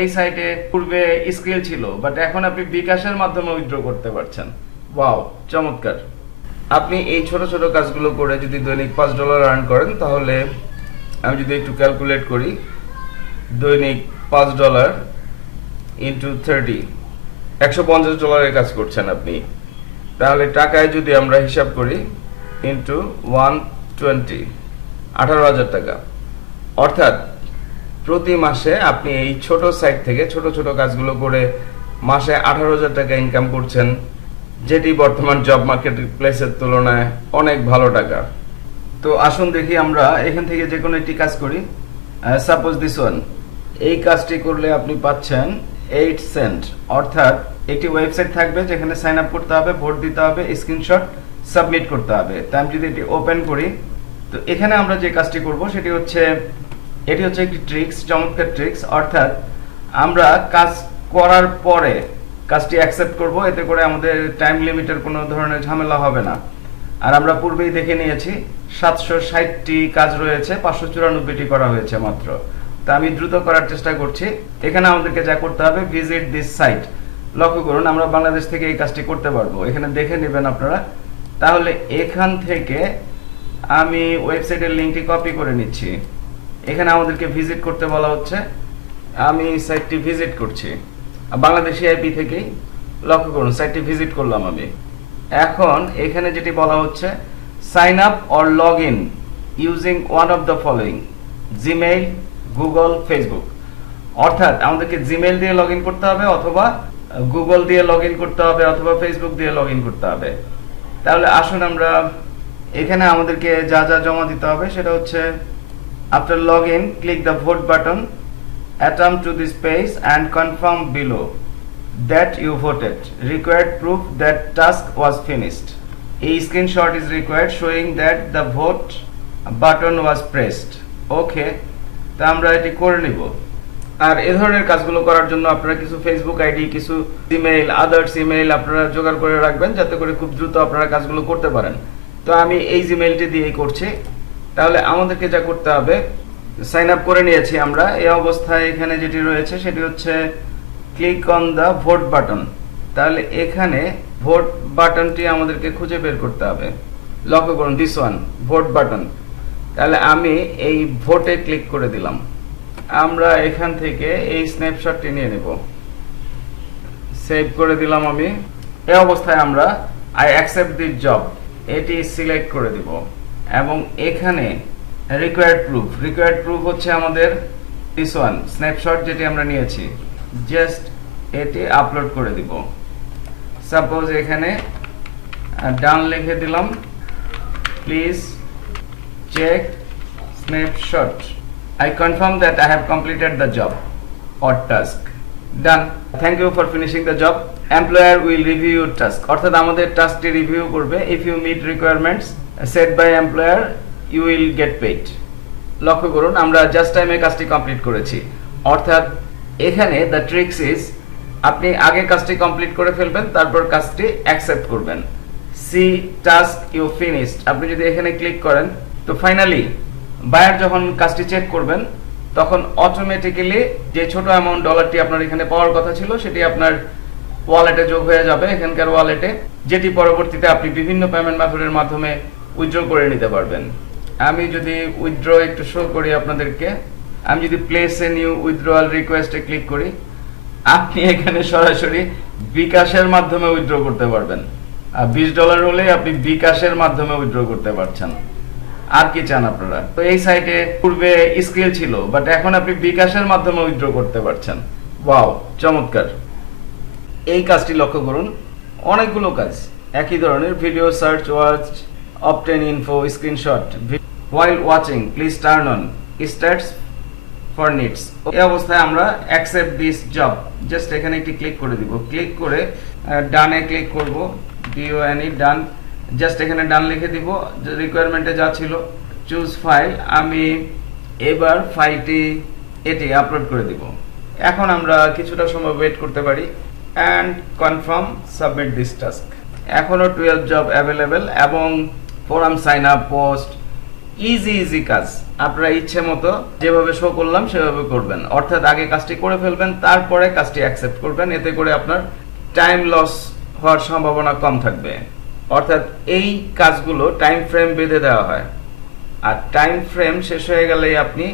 এই সাইটে পূর্বে স্কিল ছিল বাট এখন আপনি বিকাশের মাধ্যমে উইথড্র করতে পারছেন। ওয়াও চমৎকার। আপনি এই ছোট ছোট কাজগুলো করে যদি দৈনিক পাঁচ ডলার আর্ন করেন, তাহলে আমি যদি একটু ক্যালকুলেট করি, দৈনিক পাঁচ ডলার ইন্টু থার্টি একশো পঞ্চাশ ডলারের কাজ করছেন আপনি। তাহলে টাকায় যদি আমরা হিসাব করি ইন্টু ওয়ান টোয়েন্টি আঠারো হাজার টাকা। অর্থাৎ প্রতি মাসে আপনি এই ছোট সাইট থেকে ছোট ছোট কাজগুলো করে মাসে আঠারো হাজার টাকা ইনকাম করছেন, যেটি বর্তমান জব মার্কেট প্লেসের তুলনায় অনেক ভালো টাকা। তো আসুন দেখি আমরা এখান থেকে যে কোনো একটি কাজ করি। সাপোজ দিস ওয়ান এই কাজটি করলে আপনি পাচ্ছেন এইট সেন্ট অর্থাৎ একটি ওয়েবসাইট থাকবে যেখানে সাইন আপ করতে হবে, ভোট দিতে হবে স্ক্রিনশট সাবমিট করতে হবে। তাই আমি যদি এটি ওপেন করি, তো এখানে আমরা যে কাজটি করব সেটি হচ্ছে এটি হচ্ছে একটি ট্রিক্স চমৎকার ট্রিক্স অর্থাৎ আমরা কাজ করার পরে কাজটি অ্যাকসেপ্ট করব, এতে করে আমাদের টাইম লিমিটের কোনো ধরনের ঝামেলা হবে না। আর আমরা পূর্বেই দেখে নিয়েছি, সাতশো ষাটটি কাজ রয়েছে, পাঁচশো চুরানব্বইটি করা হয়েছে মাত্র। তা আমি দ্রুত করার চেষ্টা করছি। এখানে আমাদেরকে যা করতে হবে ভিজিট দিস সাইট লক্ষ্য করুন, আমরা বাংলাদেশ থেকে এই কাজটি করতে পারব। এখানে দেখে নেবেন আপনারা। তাহলে এখান থেকে আমি ওয়েবসাইটের লিঙ্কটি কপি করে নিচ্ছি। এখানে আমাদেরকে ভিজিট করতে বলা হচ্ছে। আমি সাইটটি ভিজিট করছি। বাংলাদেশি আইপি থেকেই লক্ষ্য করুন সাইটটি ভিজিট করলাম আমি। এখন এখানে যেটি বলা হচ্ছে sign up or log in using one of the following Gmail Google Facebook অর্থাৎ আমাদেরকে জিমেইল দিয়ে লগ করতে হবে অথবা গুগল দিয়ে লগ করতে হবে অথবা ফেসবুক দিয়ে লগ করতে হবে। তাহলে আসুন আমরা, এখানে আমাদেরকে যা যা জমা দিতে হবে সেটা হচ্ছে log in click the vote button attempt to this page and confirm below that you voted required proof that task was finished a screenshot is required showing that the vote button was pressed okay তা আমরা এটি করে নিব আর এ ধরনের কাজগুলো করার জন্য আপনারা কিছু ফেসবুক আইডি কিছু ইমেইল আদার্স ইমেইল আপনারা জোগাড় করে রাখবেন যাতে করে খুব দ্রুত আপনারা কাজগুলো করতে পারেন তো আমি এই জিমেইলটি দিয়েই করছি তাহলে আমাদেরকে যা করতে হবে সাইন আপ করে নিয়েছি আমরা। এই অবস্থায় এখানে যেটি রয়েছে, সেটি হচ্ছে click on the vote button তাহলে এখানে ভোট বাটনটি আমাদেরকে খুঁজে বের করতে হবে। লক্ষ্য করুন দিস ওয়ান ভোট বাটন তাহলে আমি এই ভোটে ক্লিক করে দিলাম। আমরা এখান থেকে এই স্ন্যাপশটটি নিয়ে নেব। সেভ করে দিলাম আমি। এই অবস্থায় আমরা আই অ্যাকসেপ্ট দিস জব এটি সিলেক্ট করে দিব। এবং এখানে রিকোয়ার্ড প্রুফ রিকোয়ার্ড প্রুফ হচ্ছে আমাদের দিস ওয়ান স্ন্যাপশট যেটি আমরা নিয়েছি জাস্ট এটি আপলোড করে দিব সাপোজ এখানে ডান লিখে দিলাম please check snapshot I confirm that I have completed the job or task. Done. Thank you for finishing the job. Employer will review your task. অর্থাৎ আমাদের টাস্কটি রিভিউ করবে if you meet requirements set by employer you will get paid লক্ষ্য করুন, আমরা just টাইমে কাজটি complete করেছি। অর্থাৎ এখানে দ্য ট্রিক্স ইজ আপনি আগে কাজটি কমপ্লিট করে ফেলবেন, তারপর কাজটি অ্যাকসেপ্ট করবেন। সি টাস্ক ইউ ফিনিশড আপনি যদি এখানে ক্লিক করেন, তো ফাইনালি বায়ার যখন কাজটি চেক করবেন, তখন অটোমেটিক্যালি যে ছোট অ্যামাউন্ট ডলারটি আপনার এখানে পাওয়ার কথা ছিল, সেটি আপনার ওয়ালেটে যোগ হয়ে যাবে, এখানকার ওয়ালেটে যেটি পরবর্তীতে আপনি বিভিন্ন পেমেন্ট মেথডের মাধ্যমে উইথড্র করে নিতে পারবেন। আমি যদি উইথড্র একটু শো করি আপনাদেরকে, আমি যদি প্লেস এ নিউ উইথড্রয়াল রিকোয়েস্টে ক্লিক করি, আপনি এখানে সরাসরি বিকাশের মাধ্যমে উইথড্র করতে পারবেন। আর বিশ ডলার হলে আপনি বিকাশের মাধ্যমে উইথড্র করতে পারছেন। আর কি চান আপনারা? তো এই সাইটে পূর্বে স্কিল ছিল বাট এখন আপনি বিকাশের মাধ্যমে উইথড্র করতে পারছেন। ওয়াও চমৎকার। এই কাজটি লক্ষ্য করুন। অনেকগুলো কাজ। একই ধরনের video search watch obtain info screenshot while watching please turn on starts for needs এই অবস্থায় আমরা অ্যাকসেপ্ট দিস জব জাস্ট এখানে একটি ক্লিক করে দিব। ক্লিক করে ডানে ক্লিক করব। ডিও এনি ডান জাস্ট এখানে ডান লিখে দিব। রিকোয়ারমেন্টে যা ছিল চুজ ফাইল আমি এবার ফাইলটি এটি আপলোড করে দিব। এখন আমরা কিছুটা সময় ওয়েট করতে পারি and confirm submit this task এখনও টুয়েলভ জব অ্যাভেলেবেল এবং forum sign up, post easy easy কাজ। আপনারা ইচ্ছে মতো যেভাবে শো করলাম, সেভাবে করবেন। অর্থাৎ আগে কাজটি করে ফেলবেন, তারপরে কাজটি অ্যাকসেপ্ট করবেন। এতে করে আপনার টাইম লস হওয়ার সম্ভাবনা কম থাকবে। অর্থাৎ এই কাজগুলো টাইম ফ্রেম বেঁধে দেওয়া হয়। আর টাইম ফ্রেম শেষ হয়ে গেলেই আপনি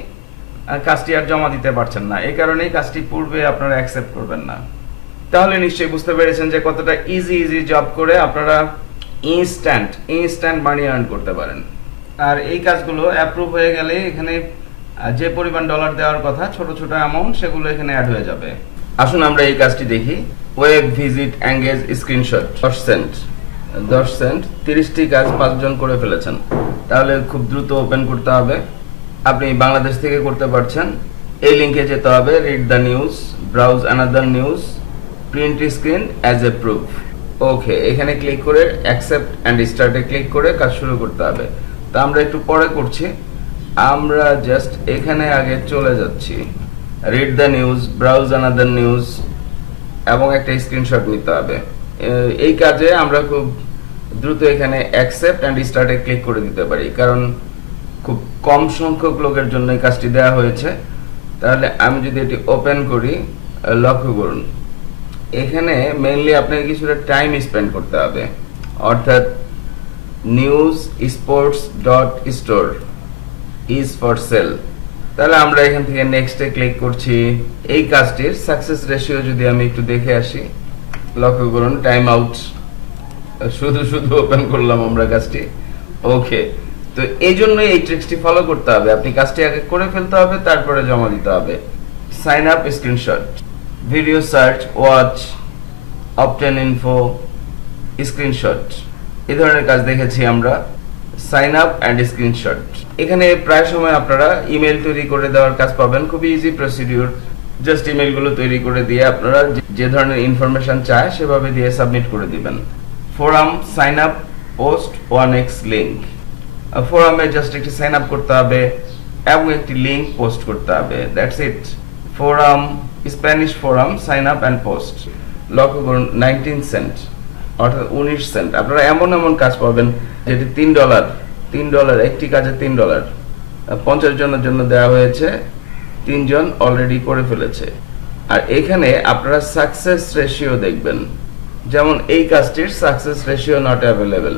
কাজটি আর জমা দিতে পারছেন না। এই কারণেই কাজটি পূর্বে আপনারা অ্যাকসেপ্ট করবেন না। তাহলে নিশ্চয়ই বুঝতে পেরেছেন যে কতটা ইজি ইজি জব করে আপনারা ইনস্ট্যান্ট ইনস্ট্যান্ট মানি আর্ন করতে পারেন। আর এই কাজগুলো অ্যাপ্রুভ হয়ে গেলে এখানে যে পরিমাণ ডলার দেওয়ার কথা, ছোট ছোট অ্যামাউন্ট সেগুলো এখানে অ্যাড হয়ে যাবে। আসুন আমরা এই কাজটি দেখি। ওয়েব ভিজিট এঙ্গেজ স্ক্রিনশট দশ সেন্ট দশ সেন্ট তিরিশটি কাজ পাঁচজন করে ফেলেছেন। তাহলে খুব দ্রুত ওপেন করতে হবে। আপনি বাংলাদেশ থেকে করতে পারছেন। এই লিঙ্কে যেতে হবে। Read the news browse another news print screen as a proof okay এখানে ক্লিক করে অ্যাকসেপ্ট অ্যান্ড স্টার্টে ক্লিক করে কাজ শুরু করতে হবে। তা আমরা একটু পরে করছি। আমরা জাস্ট এখানে আগে চলে যাচ্ছি। Read the news browse another news এবং একটা স্ক্রিনশট নিতে হবে। এই কাজে আমরা খুব দ্রুত এখানে অ্যাকসেপ্ট অ্যান্ড স্টার্টে ক্লিক করে দিতে পারি। কারণ খুব কম সংখ্যক লোকের জন্য এই কাজটি দেওয়া হয়েছে। তাহলে আমি যদি এটি ওপেন করি লক্ষ্য করুন। এখানে মেইনলি আপনাকে কিছুটা টাইম স্পেন্ড করতে হবে। অর্থাৎ news sports dot store is for sale তাহলে আমরা এখান থেকে নেক্সটে ক্লিক করছি। এই কাজটির সাকসেস রেশিও যদি আমি একটু দেখে আসি, লক্ষ্য করুন টাইম আউট শুধু শুধু ওপেন করলাম আমরা কাজটি। ওকে তো এই জন্য এই ট্রিক্সটি ফলো করতে হবে। আপনি কাজটি আগে করে ফেলতে হবে, তারপরে জমা দিতে হবে। Sign up screenshot video search watch obtain info screenshot এই ধরনের কাজ দেখেছি আমরা। সাইন আপ অ্যান্ড স্ক্রিনশট এখানে প্রায় সময় আপনারা ইমেল তৈরি করে দেওয়ার কাজ পাবেন। খুবই ইজি প্রসিডিউর জাস্ট ইমেলগুলো তৈরি করে দিয়ে আপনারা যে ধরনের ইনফরমেশন চায় সেভাবে দিয়ে সাবমিট করে দিবেন। Forum sign up post one X link ফোরামে জাস্ট একটি সাইন আপ করতে হবে এবং একটি লিঙ্ক পোস্ট করতে হবে। That's it forum Spanish forum sign up and post লক্ষ্য করুন নাইনটিন সেন্ট অর্থাৎ উনিশ সেন্ট আপনারা এমন এমন কাজ পাবেন যেটি তিন ডলার তিন ডলার একটি কাজে তিন ডলার পঞ্চাশ জনের জন্য দেওয়া হয়েছে তিনজন অলরেডি করে ফেলেছে। আর এখানে আপনারা সাকসেস রেশিও দেখবেন। যেমন এই কাজটির success ratio not available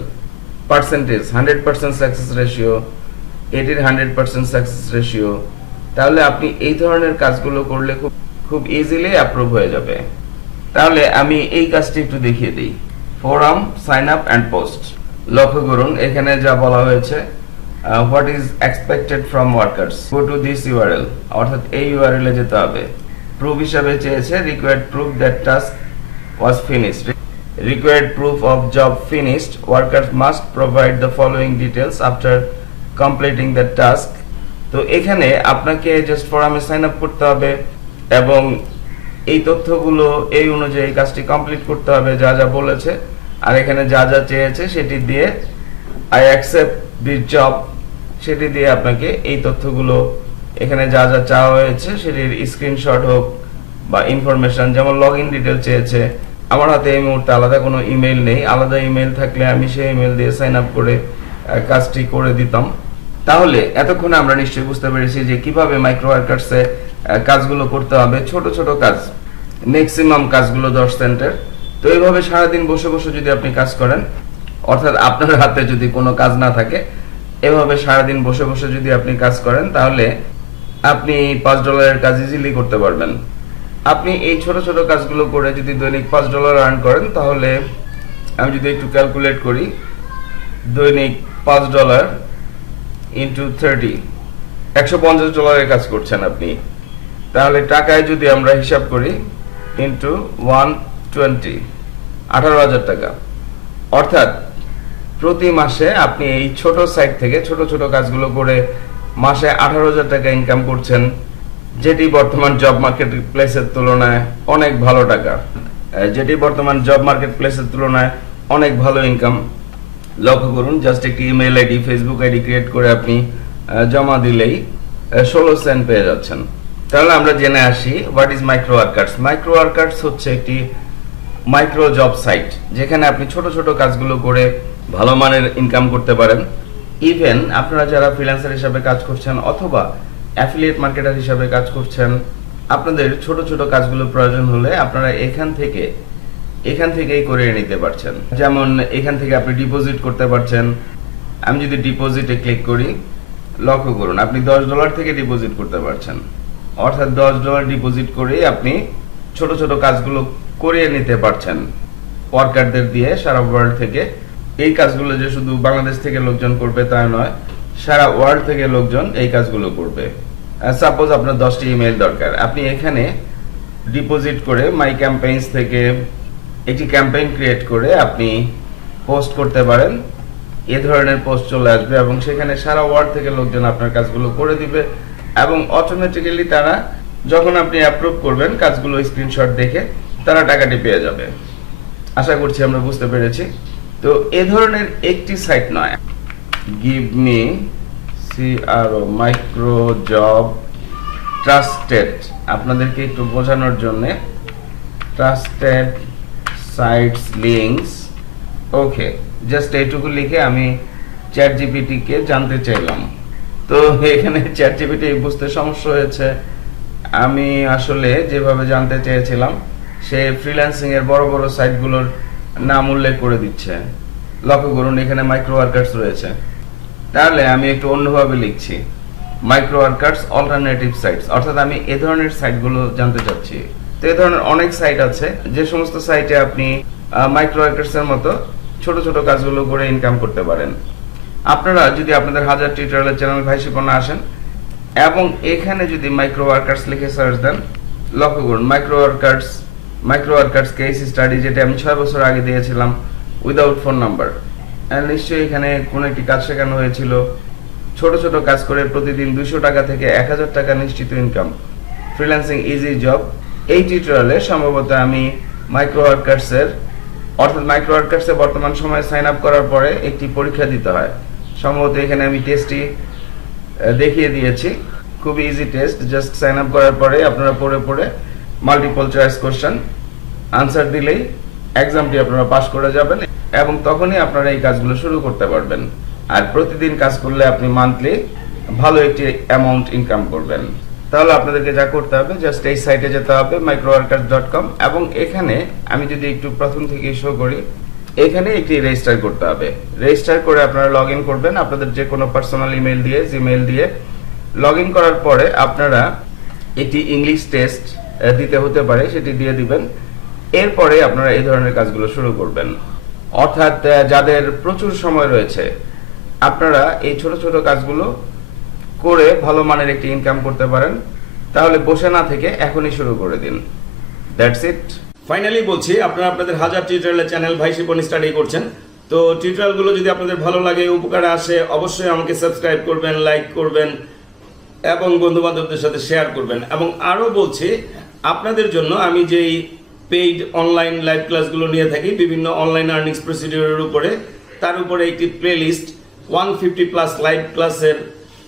percentage hundred percent success ratio এটির হান্ড্রেড পার্সেন্ট সাকসেস রেশিও তাহলে আপনি এই ধরনের কাজগুলো করলে খুব খুব ইজিলি অ্যাপ্রুভ হয়ে যাবে। তাহলে আমি এই কাজটি একটু দেখিয়ে দিই। Forum sign up and post লক্ষ্য করুন, এখানে যা বলা হয়েছে what is expected from workers go to this URL অর্থাৎ এই ইউআরএল এ যেতে হবে। প্রুফ হিসাবে চেয়েছে required proof that task was finished Required proof of job finished Workers must provide the following details after completing the task. তো এখানে আপনাকে জাস্ট ফোরামে সাইন আপ করতে হবে এবং এই তথ্যগুলো এই অনুযায়ী কাজটি কমপ্লিট করতে হবে, যা যা বলেছে। আর এখানে যা যা চেয়েছে সেটি দিয়ে আই অ্যাকসেপ্ট দি জব সেটি দিয়ে আপনাকে এই তথ্যগুলো এখানে যা যা চাওয়া হয়েছে সেটির স্ক্রিনশট হোক বা ইনফরমেশন যেমন লগ ইন ডিটেল চেয়েছে। আমার হাতে এই মুহূর্তে আলাদা কোনো ইমেল নেই। আলাদা ইমেল থাকলে আমি সেই ইমেল দিয়ে সাইন আপ করে কাজটি করে দিতাম। তাহলে এতক্ষণে আমরা নিশ্চয়ই বুঝতে পেরেছি যে কীভাবে মাইক্রো ওয়ার্কার্সে কাজগুলো করতে হবে, ছোট ছোট কাজ ম্যাক্সিমাম কাজগুলো দশ সেন্টের তো এইভাবে সারাদিন বসে বসে যদি আপনি কাজ করেন, অর্থাৎ আপনার হাতে যদি কোনো কাজ না থাকে, এভাবে সারাদিন বসে বসে যদি আপনি কাজ করেন, তাহলে আপনি পাঁচ ডলারের কাজ ইজিলি করতে পারবেন। আপনি এই ছোট ছোট কাজগুলো করে যদি দৈনিক পাঁচ ডলার আর্ন করেন, তাহলে আমি যদি একটু ক্যালকুলেট করি, দৈনিক পাঁচ ডলার ইন্টু থার্টি একশো পঞ্চাশ ডলারের কাজ করছেন আপনি। তাহলে টাকায় যদি আমরা হিসাব করি ইন্টু ওয়ান টোয়েন্টি আঠারো হাজার টাকা। অর্থাৎ প্রতি মাসে আপনি এই ছোট সাইট থেকে ছোট ছোট কাজগুলো করে মাসে আঠারো হাজার টাকা ইনকাম করছেন, যেটি বর্তমান জব মার্কেট প্লেসের তুলনায় অনেক ভালো টাকা। যেটি বর্তমান জব মার্কেট প্লেসের তুলনায় অনেক ভালো ইনকাম লক্ষ্য করুন জাস্ট একটি email ID Facebook ID create করে আপনি জমা দিলেই ষোলো সেন্ট পেয়ে যাচ্ছেন। তাহলে আমরা জেনে আসি what is micro workers micro workers হচ্ছে একটি মাইক্রো জব সাইট যেখানে আপনি ছোট ছোট কাজগুলো করে ভালো মানের ইনকাম করতে পারেন। ইভেন আপনারা যারা ফ্রিল্যান্সার হিসাবে কাজ করছেন অথবা অ্যাফিলিয়েট মার্কেটার হিসাবে কাজ করছেন, আপনাদের ছোট ছোট কাজগুলো প্রয়োজন হলে আপনারা এখান থেকে এখান থেকেই করে নিতে পারছেন। যেমন এখান থেকে আপনি ডিপোজিট করতে পারছেন। আমি যদি ডিপোজিটে ক্লিক করি, লক্ষ্য করুন, আপনি দশ ডলার থেকে ডিপোজিট করতে পারছেন। অর্থাৎ দশ ডলার ডিপোজিট করেই আপনি ছোট ছোট কাজগুলো করিয়ে নিতে পারছেন। ওয়ার্কারদের দিয়ে সারা ওয়ার্ল্ড থেকে। এই কাজগুলো যে শুধু বাংলাদেশ থেকে লোকজন করবে তা নয়, সারা ওয়ার্ল্ড থেকে লোকজন এই কাজগুলো করবে। সাপোজ আপনার দশটি ইমেল দরকার। আপনি এখানে ডিপোজিট করে মাই ক্যাম্পেইনস থেকে একটি ক্যাম্পেইন ক্রিয়েট করে আপনি পোস্ট করতে পারেন। এ ধরনের পোস্ট চলে আসবে এবং সেখানে সারা ওয়ার্ল্ড থেকে লোকজন আপনার কাজগুলো করে দিবে এবং অটোমেটিক্যালি তারা যখন আপনি অ্যাপ্রুভ করবেন, কাজগুলো স্ক্রিনশট দেখে তারা টাকাটি পেয়ে যাবে। আশা করছি আমরা বুঝতে পেরেছি। তো এ ধরনের একটি সাইট নয়। গিভ মি আর মাইক্রো জব ট্রাস্টেড আপনাদেরকে একটু বোঝানোর জন্যে trusted sites links okay just এইটুকু লিখে আমি চ্যাট জিপিটিকে জানতে চাইলাম। তো এখানে চ্যাট জিপিটি বুঝতে সমস্যা হয়েছে। আমি আসলে যেভাবে জানতে চেয়েছিলাম, সে ফ্রিল্যান্সিং এর বড় বড় সাইটগুলোর নাম উল্লেখ করে দিচ্ছে। লক্ষ্য করুন, এখানে মাইক্রো ওয়ার্কার্স রয়েছে। তাহলে আমি একটু অন্যভাবে লিখছি। মাইক্রো ওয়ার্কার্স অল্টারনেটিভ সাইটস অর্থাৎ আমি এ ধরনের সাইটগুলো জানতে চাচ্ছি। তো এ ধরনের অনেক সাইট আছে। যে সমস্ত সাইটে আপনি মাইক্রো এর মতো ছোট ছোট কাজগুলো করে ইনকাম করতে পারেন। আপনারা যদি আপনাদের হাজার টিউটোরিয়ালের চ্যানেল ভাইসি ভাইসিপনা আসেন এবং এখানে যদি মাইক্রো ওয়ার্কার্স লিখে সার্চ দেন, লক্ষ্য করুন micro workers micro workers case study যেটা আমি ছয় বছর আগে দিয়েছিলাম উইদাউট ফোন নাম্বার নিশ্চয়ই এখানে কোনো একটি কাজ শেখানো হয়েছিল। ছোট ছোট কাজ করে প্রতিদিন দুইশো টাকা থেকে এক হাজার টাকা নিশ্চিত ইনকাম ফ্রিল্যান্সিং ইজি জব এই টিউটোরিয়ালে সম্ভবত আমি মাইক্রো ওয়ার্কার্সের অর্থাৎ মাইক্রো ওয়ার্কার্সে বর্তমান সময়ে সাইন আপ করার পরে একটি পরীক্ষা দিতে হয়। সম্ভবত এখানে আমি টেস্টটি দেখিয়ে দিয়েছি। খুবই easy test just sign up করার পরে আপনারা পড়ে পড়ে মাল্টিপল চয়েস কোশ্চেন আনসার দিলেই এক্সামটি আপনারা পাস করে যাবেন এবং তখনই আপনারা এই কাজগুলো শুরু করতে পারবেন। আর প্রতিদিন কাজ করলে আপনি মান্থলি ভালো একটি অ্যামাউন্ট ইনকাম করবেন। তাহলে আপনাদেরকে যা করতে হবে জাস্ট এই সাইটে যেতে হবে মাইক্রোওয়ার্কার্স ডট কম এবং এখানে আমি যদি একটু প্রথম থেকে শো করি, এখানে একটি রেজিস্টার করতে হবে। রেজিস্টার করে আপনারা লগ ইন করবেন, আপনাদের যে কোনো পার্সোনাল ইমেল দিয়ে জিমেল দিয়ে লগ ইন করার পরে আপনারা একটি ইংলিশ টেস্ট দিতে হতে পারে, সেটি দিয়ে দিবেন। এরপরে আপনারা এই ধরনের কাজগুলো শুরু করবেন। অর্থাৎ যাদের প্রচুর সময় রয়েছে, আপনারা এই ছোট ছোট কাজগুলো করে ভালো মানের একটি ইনকাম করতে পারেন, তাহলে বসে না থেকে এখনই শুরু করে দিন। দ্যাটস ইট ফাইনালি বলছি, আপনারা আপনাদের হাজার টিউটোরিয়ালের চ্যানেল ভাই শিপন স্টাডি করছেন। তো টিউটোরিয়ালগুলো যদি আপনাদের ভালো লাগে, উপকারে আসে, অবশ্যই আমাকে সাবস্ক্রাইব করবেন লাইক করবেন, এবং বন্ধু বান্ধবদের সাথে শেয়ার করবেন। এবং আরও বলছি, আপনাদের জন্য আমি যেই পেইড অনলাইন লাইভ ক্লাসগুলো নিয়ে থাকি, বিভিন্ন অনলাইন আর্নিংস প্রসিডিউরের উপরে, তার উপরে একটি playlist one fifty plus live ক্লাসের